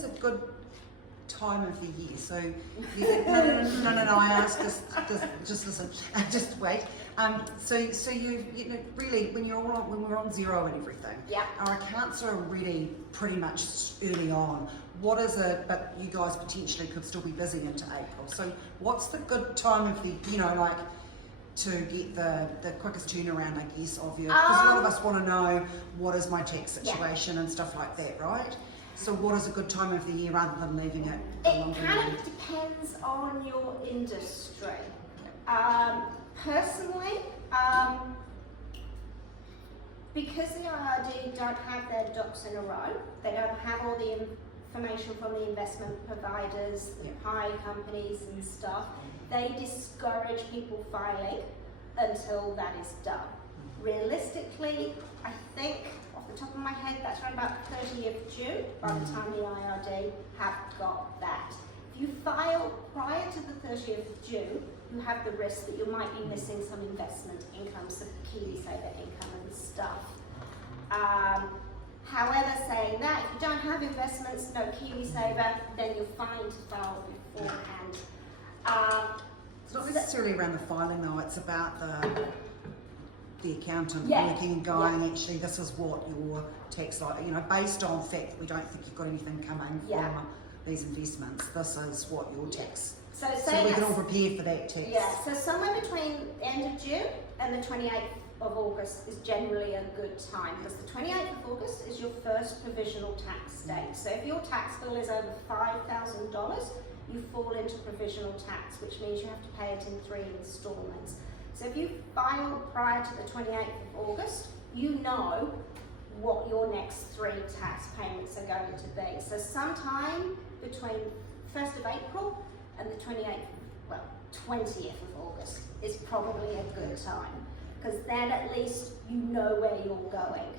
is a good time of the year? So you think, no, I asked just listen, just wait. So you know, really, when we're on zero and everything, yeah, our accounts are ready pretty much early on. What is it, but you guys potentially could still be busy into April. So what's the good time of the, you know, like, to get the quickest turnaround, I guess, of you? Because a lot of us want to know, what is my tax situation and stuff like that, right? So what is a good time of the year rather than leaving it? It kind of depends on your industry. Personally, because the IRD don't have their ducks in a row, they don't have all the information from the investment providers, the pie companies and stuff, they discourage people filing until that is done. Realistically, I think, off the top of my head, that's around about 30th of June by the time the IRD have got that. If you file prior to the 30th of June, you have the risk that you might be missing some investment income, some KiwiSaver income and stuff. However, saying that, if you don't have investments, no KiwiSaver, then you're fine to file beforehand. It's not necessarily around the filing though, it's about the accountant Yeah. looking and going, actually this is what your tax, like, you know, based on the fact that we don't think you've got anything coming from these investments, this is what your tax. So we can all prepare for that tax. Yeah, so somewhere between the end of June and the 28th of August is generally a good time, because the 28th of August is your first provisional tax date. So if your tax bill is over $5,000, you fall into provisional tax, which means you have to pay it in 3 installments. So if you file prior to the 28th of August, you know what your next 3 tax payments are going to be. So sometime between 1st of April and the 20th of August is probably a good time, because then at least you know where you're going.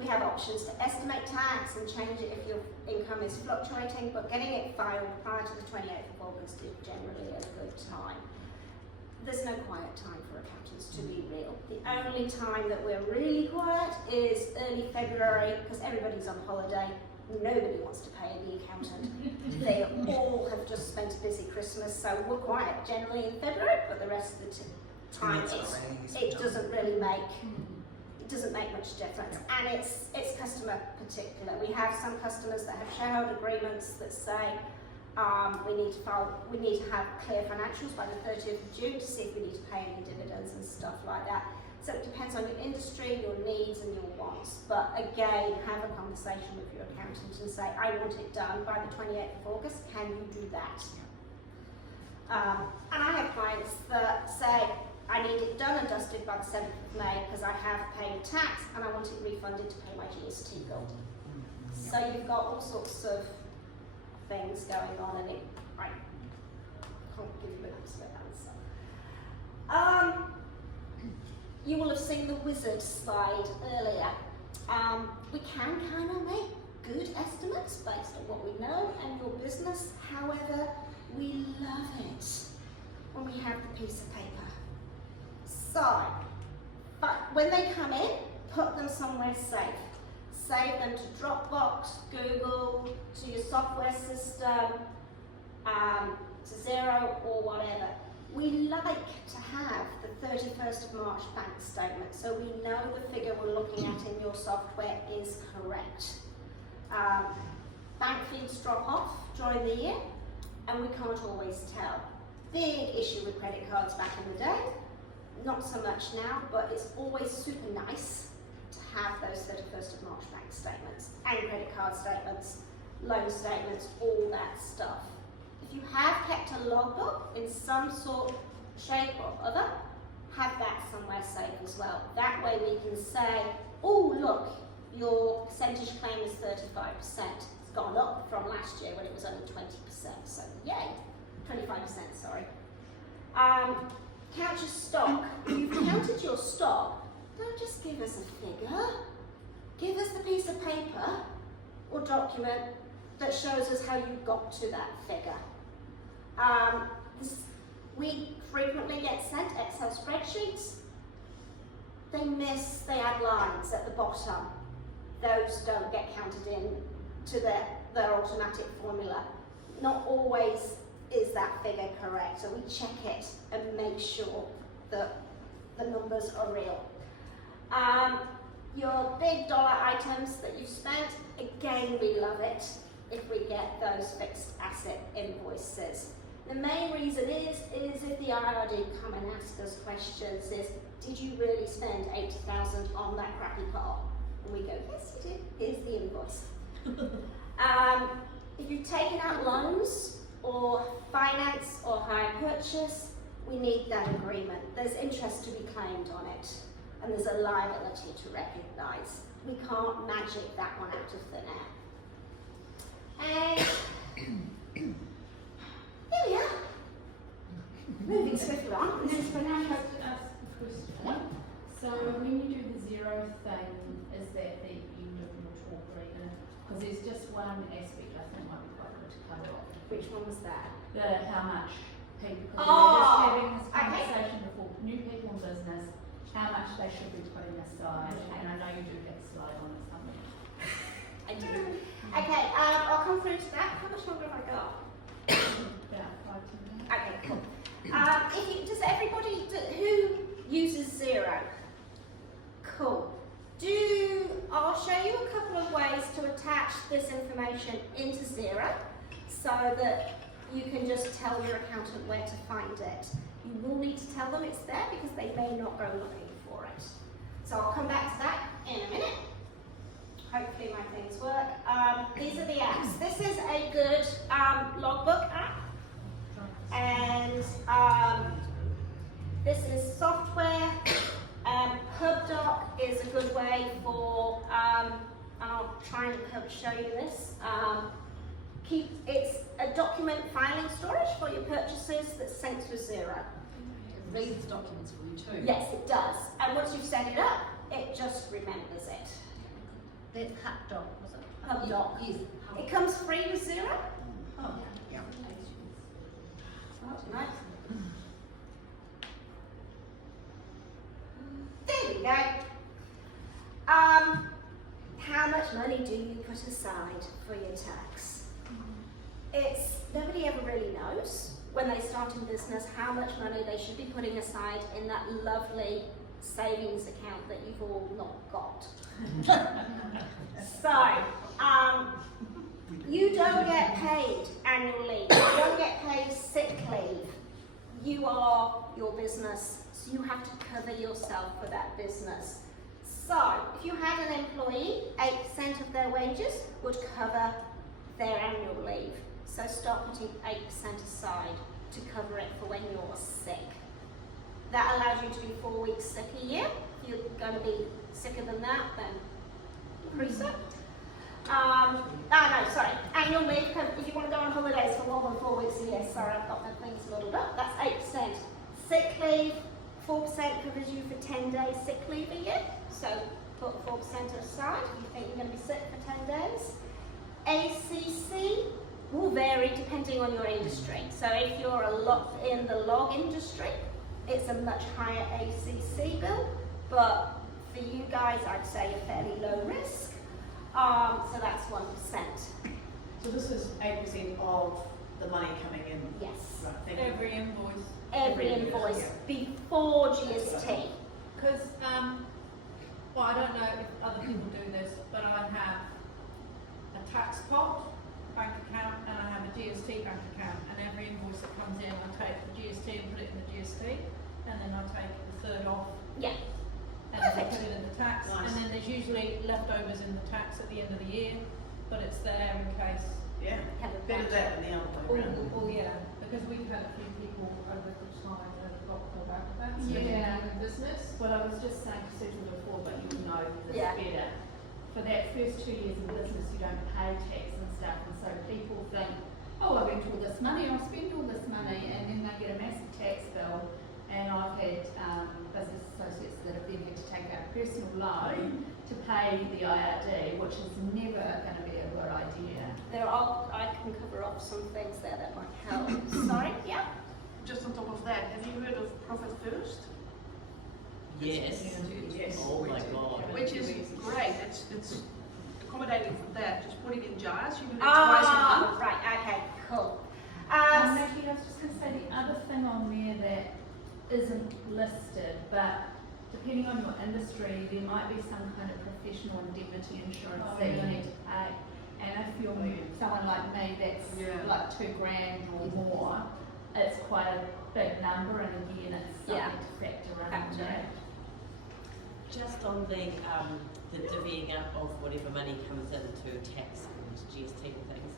We have options to estimate tax and change it if your income is fluctuating, but getting it filed prior to the 28th of August is generally a good time. There's no quiet time for accountants, to be real. The only time that we're really quiet is early February, because everybody's on holiday. Nobody wants to pay the accountant. They all have just spent a busy Christmas, so we're quiet generally in February, but the rest of the time it doesn't really make much difference, and it's customer particular. We have some customers that have shareholder agreements that say we need to have clear financials by the 30th of June to see if we need to pay any dividends and stuff like that. So it depends on your industry, your needs and your wants. But again, have a conversation with your accountant and say, I want it done by the 28th of August, can you do that? And I have clients that say, I need it done and dusted by the 7th of May because I have paid tax and I want it refunded to pay my GST bill. So you've got all sorts of things going on, and I can't give you an absolute answer. You will have seen the wizard slide earlier. We can kind of make good estimates based on what we know and your business. However, we love it when we have the piece of paper. So, but when they come in, put them somewhere safe. Save them to Dropbox, Google, to your software system, to Xero or whatever. We like to have the 31st of March bank statement, so we know the figure we're looking at in your software is correct. Bank feeds drop off during the year, and we can't always tell. Big issue with credit cards back in the day, not so much now, but it's always super nice to have those 31st of March bank statements and credit card statements, loan statements, all that stuff. If you have kept a logbook in some sort, shape or other, have that somewhere safe as well. That way we can say, oh look, your percentage claim is 35%. It's gone up from last year when it was only 20%. So yay, 25%, sorry. Count your stock. If you've counted your stock, don't just give us a figure. Give us the piece of paper or document that shows us how you got to that figure. We frequently get sent Excel spreadsheets. They add lines at the bottom. Those don't get counted in to their automatic formula. Not always is that figure correct, so we check it and make sure that the numbers are real. Your big dollar items that you've spent, again, we love it if we get those fixed asset invoices. The main reason is if the IRD come and ask us questions is, did you really spend 80,000 on that crappy car? And we go, yes you did, here's the invoice. If you've taken out loans or finance or hire purchase, we need that agreement. There's interest to be claimed on it, and there's a liability to recognise. We can't magic that one out of thin air. And here we are. Moving swiftly on. This is when I have to ask a question. So when you do the zero thing, is that the end of your talk reader? Because there's just one aspect I think might be quite good to cover off. Which one was that? The how much people, because Oh, we're just having this okay. conversation before new people in business, how much they should be putting aside, and I know you do have a slide on it somewhere. I do. Okay, I'll come through to that. How much longer have I got? About 5 to 10 minutes. Okay, cool. Does everybody who uses Xero? Cool. I'll show you a couple of ways to attach this information into Xero so that you can just tell your accountant where to find it. You will need to tell them it's there because they may not go looking for it. So I'll come back to that in a minute. Hopefully my things work. These are the apps. This is a good logbook app. And this is software. HubDoc is a good way for, I'll try and show you this. It's a document filing storage for your purchases that's synced with Xero. It reads documents for you too. Yes, it does. And once you've set it up, it just remembers it. That's HubDoc, was it? HubDoc. Yes. It comes free with Xero. Oh, yeah. Oh, nice. There we go. How much money do you put aside for your tax? Nobody ever really knows when they start in business how much money they should be putting aside in that lovely savings account that you've all not got. So, you don't get paid annual leave, you don't get paid sick leave. You are your business, so you have to cover yourself for that business. So, if you had an employee, 8% of their wages would cover their annual leave. So start putting 8% aside to cover it for when you're sick. That allows you to be 4 weeks sick a year. If you're going to be sicker than that, then increase it. Annual leave, if you want to go on holidays for more than 4 weeks a year, sorry, I've got my things muddled up, that's 8%. Sick leave, 4% covers you for 10 days sick leave a year, so put 4% aside if you think you're going to be sick for 10 days. ACC will vary depending on your industry. So if you're a lot in the log industry, it's a much higher ACC bill, but for you guys, I'd say a fairly low risk. So that's 1%. So this is 8% of the money coming in? Yes. Right, thank you. Every invoice. Every invoice before GST. Because, well, I don't know if other people do this, but I have a tax pot bank account and I have a GST bank account, and every invoice that comes in, I take the GST and put it in the GST, and then I take the third off Yeah. and I Perfect. put it in the tax, Nice. and then there's usually leftovers in the tax at the end of the year, but it's there in case. Yeah, Have a better budget. that than the other way around. Oh yeah, because we've had a few people over the time that have got pulled out of that. Yeah, business. Well, I was just saying to Susan before, but you know this Yeah. better. For that first 2 years in business, you don't pay tax and stuff, and so people think, oh, I've earned all this money, I'll spend all this money, and then they get a massive tax bill. And I've had business associates that have then had to take out a personal loan to pay the IRD, which is never going to be a good idea. I can cover off some things there that might help. Sorry, yeah? Just on top of that, have you heard of Profit First? Yes. Yes. Oh my God. Which is great. It's accommodating for that, just putting in jars, you can do twice a month. Right, okay, cool. Nicky, I was just going to say the other thing on there that isn't listed, but depending on your industry, there might be some kind of professional indemnity insurance that you need to pay. And if you're someone like me, that's like $2,000 or more, it's quite a big number, and again, it's something to factor in there. Just on the divvying up of whatever money comes into tax and GST and things,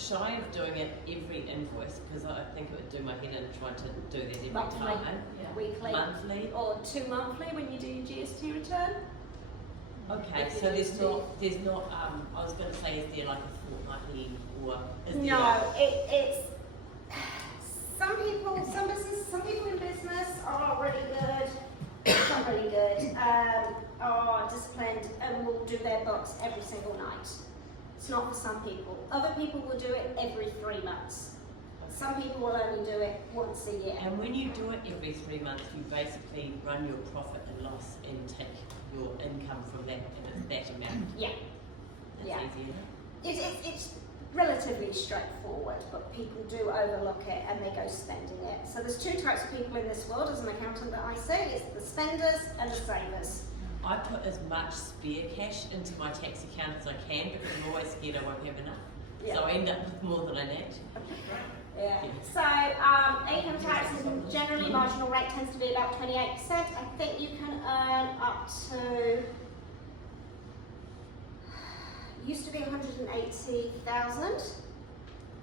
shy of doing it every invoice, because I think it would do my head in trying to do that every Monthly, time. weekly, Monthly. or 2 monthly when you do your GST return. Okay, so there's not, I was going to say, is there like a fortnightly, or is there No, it's some people in business are really good, not really good, are disciplined and will do their books every single night. It's not for some people. Other people will do it every 3 months. Some people will only do it once a year. And when you do it every 3 months, you basically run your profit and loss and take your income from that, and it's that amount. Yeah. That's easier. It's relatively straightforward, but people do overlook it and they go spending it. So there's 2 types of people in this world as an accountant that I see. It's the spenders and the savers. I put as much spare cash into my tax account as I can, because I'm always scared I won't have enough. Yeah. So I end up with more than I need. Yeah. So income tax is generally marginal rate tends to be about 28%. I think you can earn up to, used to be 180,000,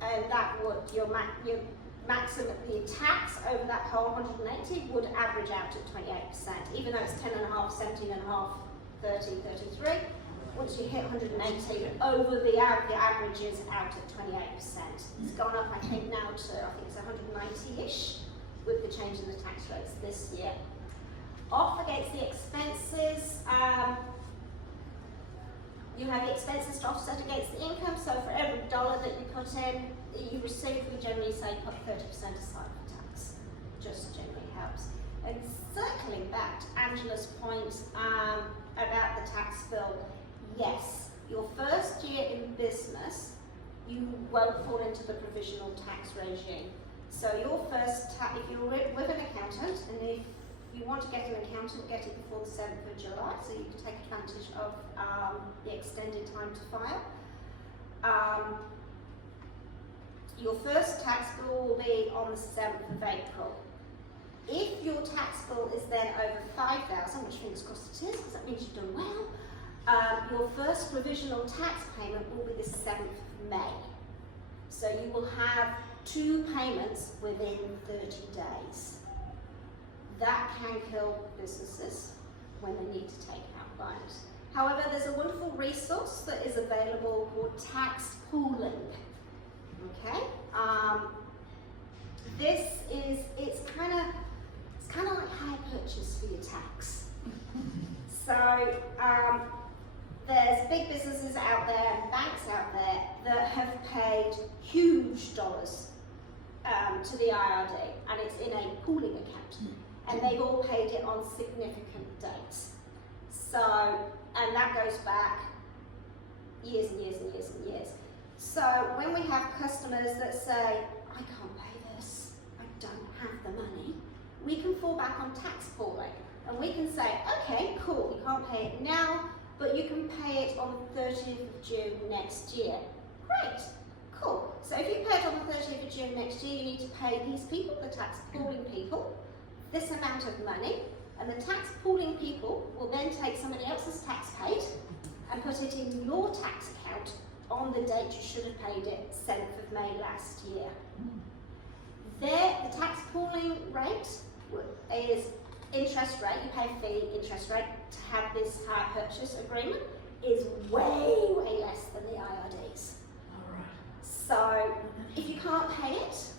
and that would your maximum the tax over that whole 180 would average out at 28%, even though it's 10.5, 17.5, 30, 33. Once you hit 180, over the average is out at 28%. It's gone up, I think, now to, I think it's 190-ish with the change in the tax rates this year. Off against the expenses, you have the expenses to offset against the income, so for every dollar that you put in, you receive, we generally say put 30% aside for tax. Just generally helps. And circling back to Angela's point about the tax bill, yes, your first year in business, you won't fall into the provisional tax regime. So your first if you're with an accountant, and if you want to get an accountant, get it before the 7th of July, so you can take advantage of the extended time to file. Your first tax bill will be on the 7th of April. If your tax bill is then over 5,000, which fingers crossed it is, because that means you've done well, your first provisional tax payment will be the 7th of May. So you will have 2 payments within 30 days. That can kill businesses when they need to take out loans. However, there's a wonderful resource that is available called tax pooling. Okay, this is it's kind of like hire purchase for your tax. So there's big businesses out there, banks out there that have paid huge dollars to the IRD, and it's in a pooling account, and they've all paid it on significant dates. So, and that goes back years and years and years and years. So when we have customers that say, I can't pay this, I don't have the money, we can fall back on tax pooling, and we can say, okay, cool, you can't pay it now, but you can pay it on the 30th of June next year. Great, cool. So if you pay it on the 30th of June next year, you need to pay these people, the tax pooling people, this amount of money, and the tax pooling people will then take somebody else's tax paid and put it in your tax account on the date you should have paid it, 7th of May last year. The tax pooling rate is interest rate, you pay a fee, interest rate to have this hire purchase agreement is way, way less than the IRDs. So if you can't pay it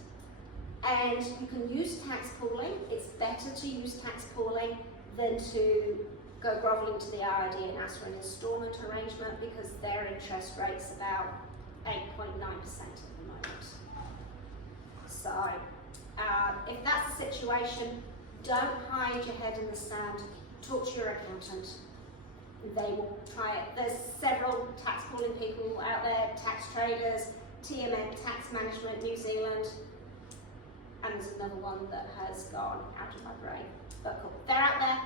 and you can use tax pooling, it's better to use tax pooling than to go grovelling to the IRD and ask for an instalment arrangement, because their interest rate's about 8.9% at the moment. So if that's the situation, don't hide your head in the sand. Talk to your accountant. they will try it. There's several tax pooling people out there, tax traders, TMN, Tax Management New Zealand, and there's another one that has gone out of my brain. But cool. They're out there,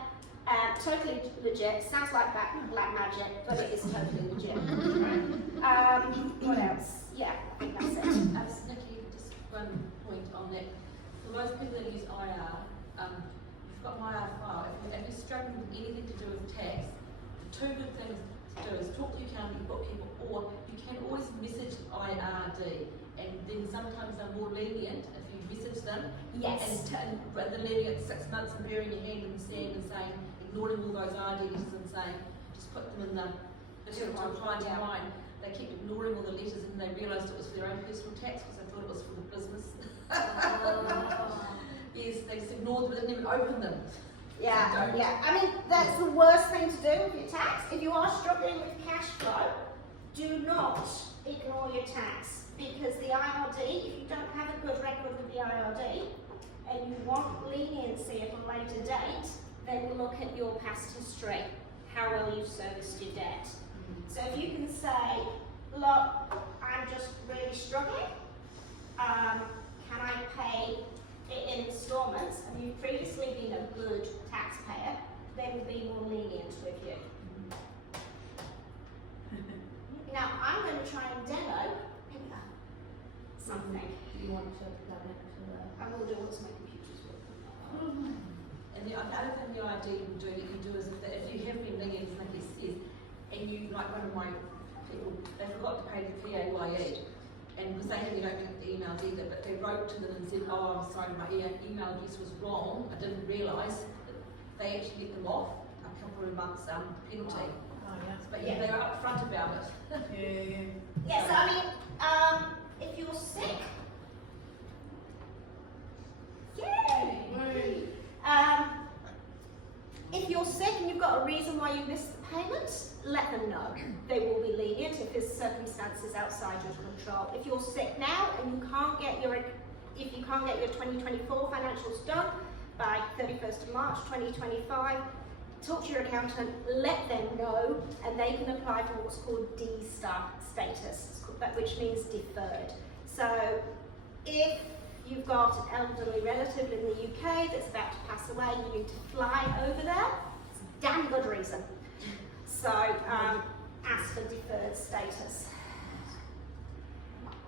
totally legit. Sounds like black magic, but it is totally legit. What else? Yeah, I think that's it. Nicky, just one point on that. For most people that use IR, you've got my IR file. If you're struggling with anything to do with tax, the two good things to do is talk to your accountant, bookkeeper, or you can always message IRD, and then sometimes they're more lenient if you message them. Yes. And rather than leaving it 6 months and burying your hand in the sand and saying, ignoring all those IR letters and saying, just put them in the to apply to mine. They kept ignoring all the letters and they realised it was for their own personal tax because they thought it was for the business. Yes, they just ignored them, but didn't even open them. Yeah, yeah. I mean, that's the worst thing to do with your tax. If you are struggling with cash flow, do not ignore your tax, because the IRD, if you don't have a good record with the IRD and you want leniency at a later date, they will look at your past history, how well you've serviced your debt. So if you can say, look, I'm just really struggling, can I pay it in instalments, and you've previously been a good taxpayer, they will be more lenient with you. Now, I'm going to try and demo something. Do you want to go back to the... I will do once my computer's working. And the other thing the ID will do that you do is if you have been lenient, as Nicky says, and you, like one of my people, they forgot to pay the PAYE, and because they hadn't opened the emails either, but they wrote to them and said, oh, I'm sorry, my email address was wrong, I didn't realise, they actually let them off a couple of months penalty. Oh, yeah. But yeah, they were upfront about it. Yes, I mean, if you're sick, yay! If you're sick and you've got a reason why you missed the payment, let them know. They will be lenient if there's circumstances outside your control. If you're sick now and you can't get your 2024 financials done by 31st of March 2025, talk to your accountant, let them know, and they can apply for what's called D-Star status, which means deferred. So if you've got an elderly relative in the UK that's about to pass away and you need to fly over there, it's a damn good reason. So ask for deferred status.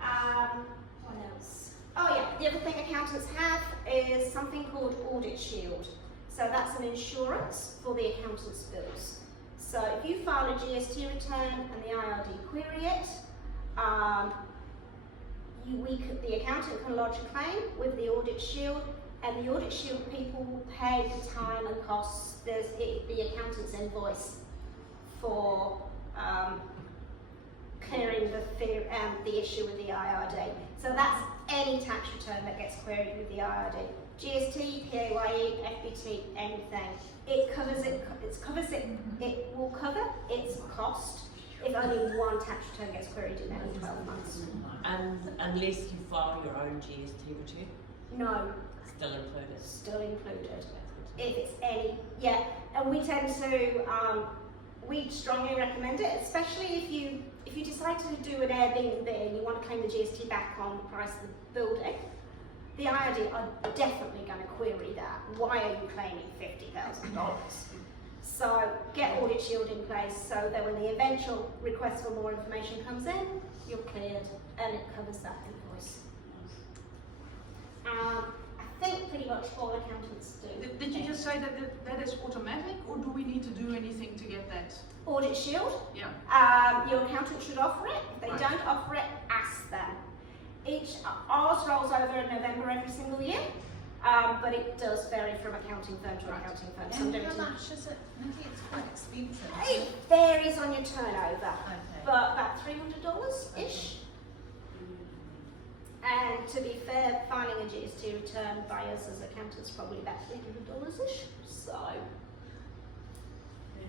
What else? Oh yeah, the other thing accountants have is something called Audit Shield. So that's an insurance for the accountant's bills. So if you file a GST return and the IRD query it, the accountant can lodge a claim with the Audit Shield, and the Audit Shield people will pay the time and costs. There's the accountant's invoice for clearing the issue with the IRD. So that's any tax return that gets queried with the IRD. GST, PAYE, FBT, anything. It covers it. It will cover its cost if only one tax return gets queried in any 12 months. And unless you file your own GST return? No. Still included? Still included. If it's any, yeah. And we tend to, we strongly recommend it, especially if you decide to do an Airbnb and you want to claim the GST back on the price of the building. The IRD are definitely going to query that. Why are you claiming $50,000? So get Audit Shield in place so that when the eventual request for more information comes in, you're cleared and it covers that invoice. I think pretty much all accountants do. Did you just say that that is automatic, or do we need to do anything to get that? Audit Shield? Yeah. Your accountant should offer it. If they Right. don't offer it, ask them. Ours rolls over in November every single year, but it does vary from accounting firm to accounting firm. And Some how don't. much is it? Maybe it's quite expensive. It varies on your turnover, Okay. but about $300-ish. And to be fair, filing a GST return by us as accountants is probably about $300-ish. So,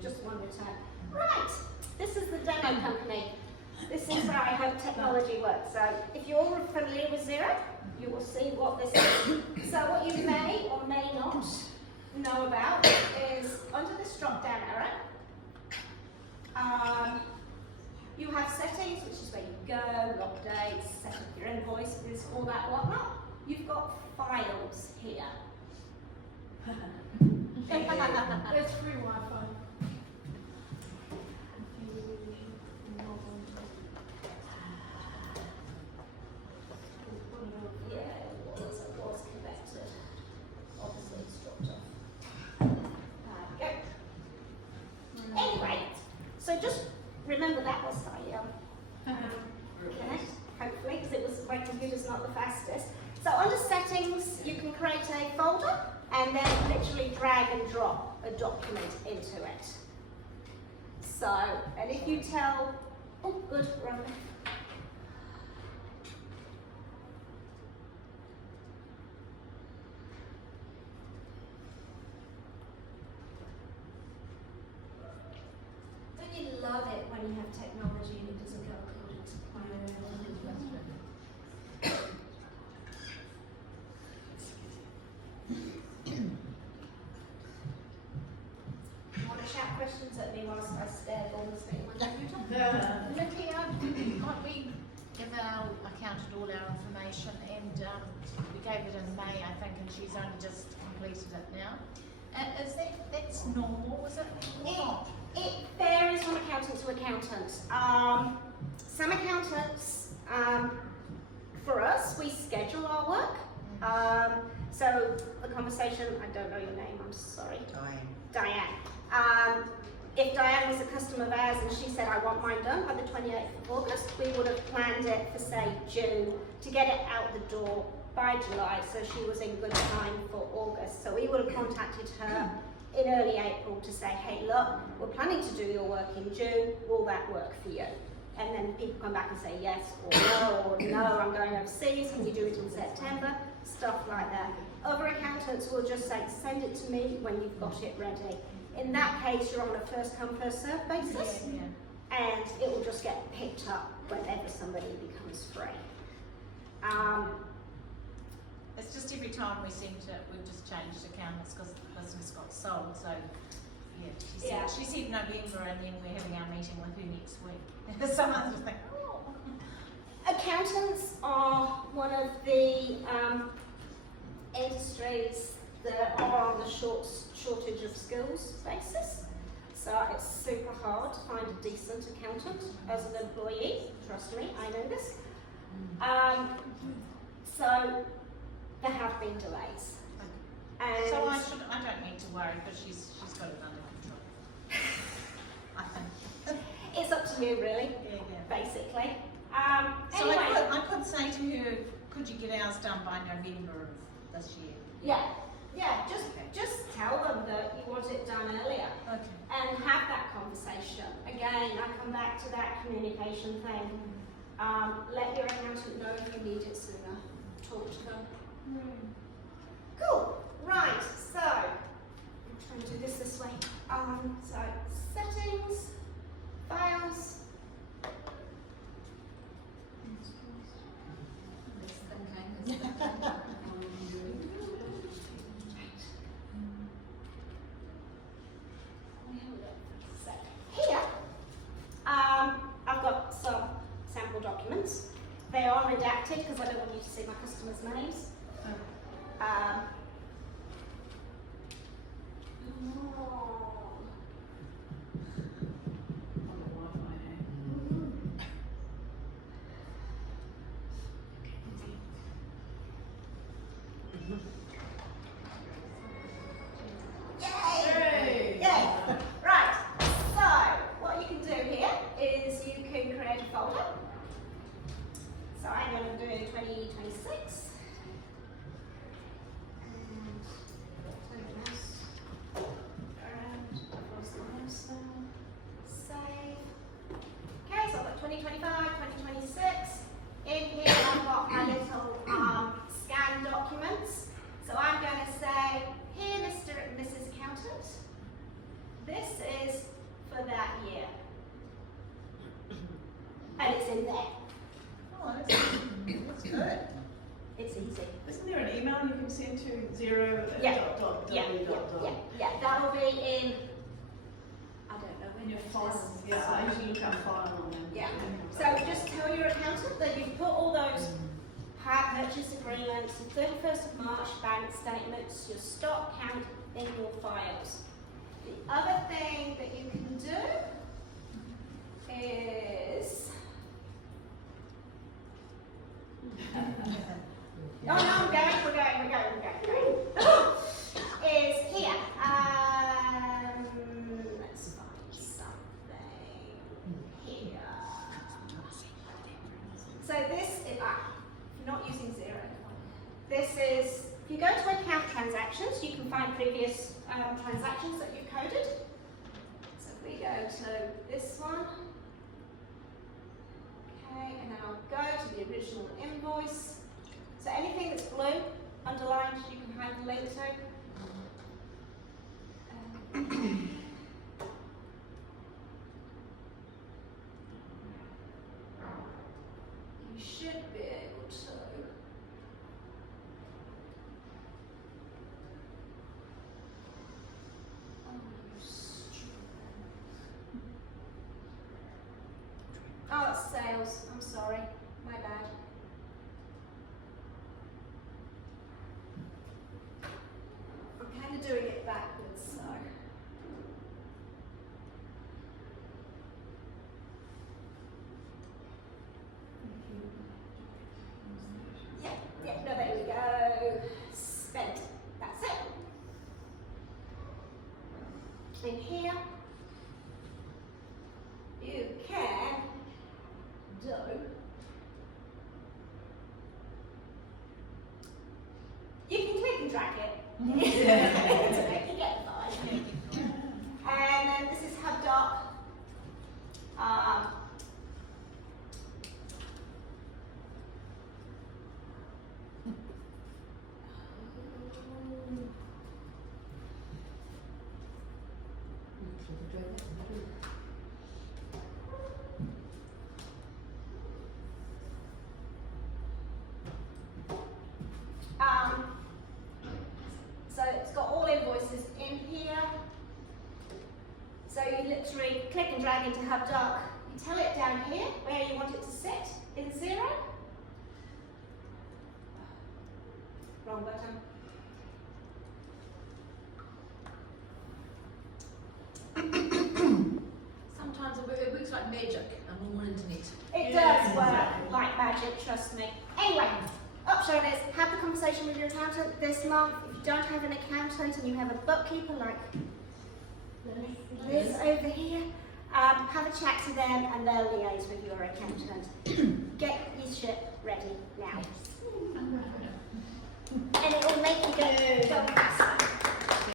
just one return. Right, this is the demo company. This is how I hope technology works. So, if you're familiar with Xero, you will see what this is. So, what you may or may not know about is under this drop-down arrow, settings, which is where you go, log dates, set up your invoices, all that whatnot. You've got files here. There's free Wi-Fi. Yeah, it was connected. Obviously it's dropped off. There we go. Anyway, so just remember that was connect, hopefully, because it was, my computer's not the fastest. So under settings, you can create a folder and then literally drag and drop a document into it. So, and if you tell, oh good, right. Don't you love it when you have technology and it doesn't go according to plan? You want to shout questions at me whilst I stare bonelessly at my computer? Nicky, might we give our accountant all our information, and we gave it in May, I think, and she's only just completed it now. Is that's normal, was it? It varies from accountant to accountant. Some accountants, for us, we schedule our work. So the conversation, I don't know your name, I'm sorry. Diane. If Diane was a customer of ours and she said, I want mine done by the 28th of August, we would have planned it for, say, June to get it out the door by July, so she was in good time for August. So we would have contacted her in early April to say, hey, look, we're planning to do your work in June, will that work for you? And then people come back and say yes or no, I'm going overseas, can you do it in September? Stuff like that. Other accountants will just say, send it to me when you've got it ready. In that case, you're on a first come, first served basis, and it will just get picked up whenever somebody becomes free. It's just every time we've just changed accountants because the business got sold, so yeah, she said November, and then we're having our meeting with her next week. Someone just think, oh. Accountants are one of the industries that are on the shortage of skills basis. So it's super hard to find a decent accountant as an employee. Trust me, I know this. So there have been delays. And So I don't need to worry because she's got it under control. I think. it's up to you, really, Yeah. basically. So Anyway, I could say to her, could you get ours done by November of this year? yeah, just tell them that you want it done earlier. Okay. And have that conversation. Again, I come back to that communication thing. Let your accountant know if you need it sooner. Talk to them. Cool. Right. So I'm trying to do this way. So settings, files. Here, I've got some sample documents. They are redacted because I don't want you to see my customers' names. Yay! Yay! Right, so what you can do here is you can create a folder. So I'm going to do 2026. Save. Okay, so I've got 2025, 2026. In here I've got my little scan documents. So I'm going to say, here Mr. and Mrs. Accountant, this is for that year. And it's in there. Oh, that's good. It's easy. Isn't there an email you can send to zero Yeah. dot dot Yeah, dot dot? yeah, that'll be in, I don't know And your finals, yeah, I usually look at final on them. Yeah. So just tell your accountant that you've put all those hire purchase agreements, the 31st of March bank statements, your stock count in your files. The other thing that you can do is oh no, we're going. Is here. Let's find something here. So this is, if you're not using Xero, this is, if you go to account transactions, you can find previous transactions that you coded. So if we go to this one, okay, and then I'll go to the original invoice. So anything that's blue, underlined, you can find the link to. You should be able to. Oh, you stupid. Oh, it's sales. I'm sorry. My bad. I'm kind of doing it backwards, so. Yeah, no, there we go. Spent. That's it. In here, you can do you can click and drag it to make you get the vibe. And then this is HubDoc. So it's got all invoices in here. So you literally click and drag into HubDoc. You tell it down here where you want it to sit in Xero. Wrong button. Sometimes it works like magic on internet. It does work like magic, trust me. Anyway, so it is. Have the conversation with your accountant this month. If you don't have an accountant and you have a bookkeeper like Liz over here, have a chat to them and they'll liaise with your accountant. Get your shit ready now. And it will make you go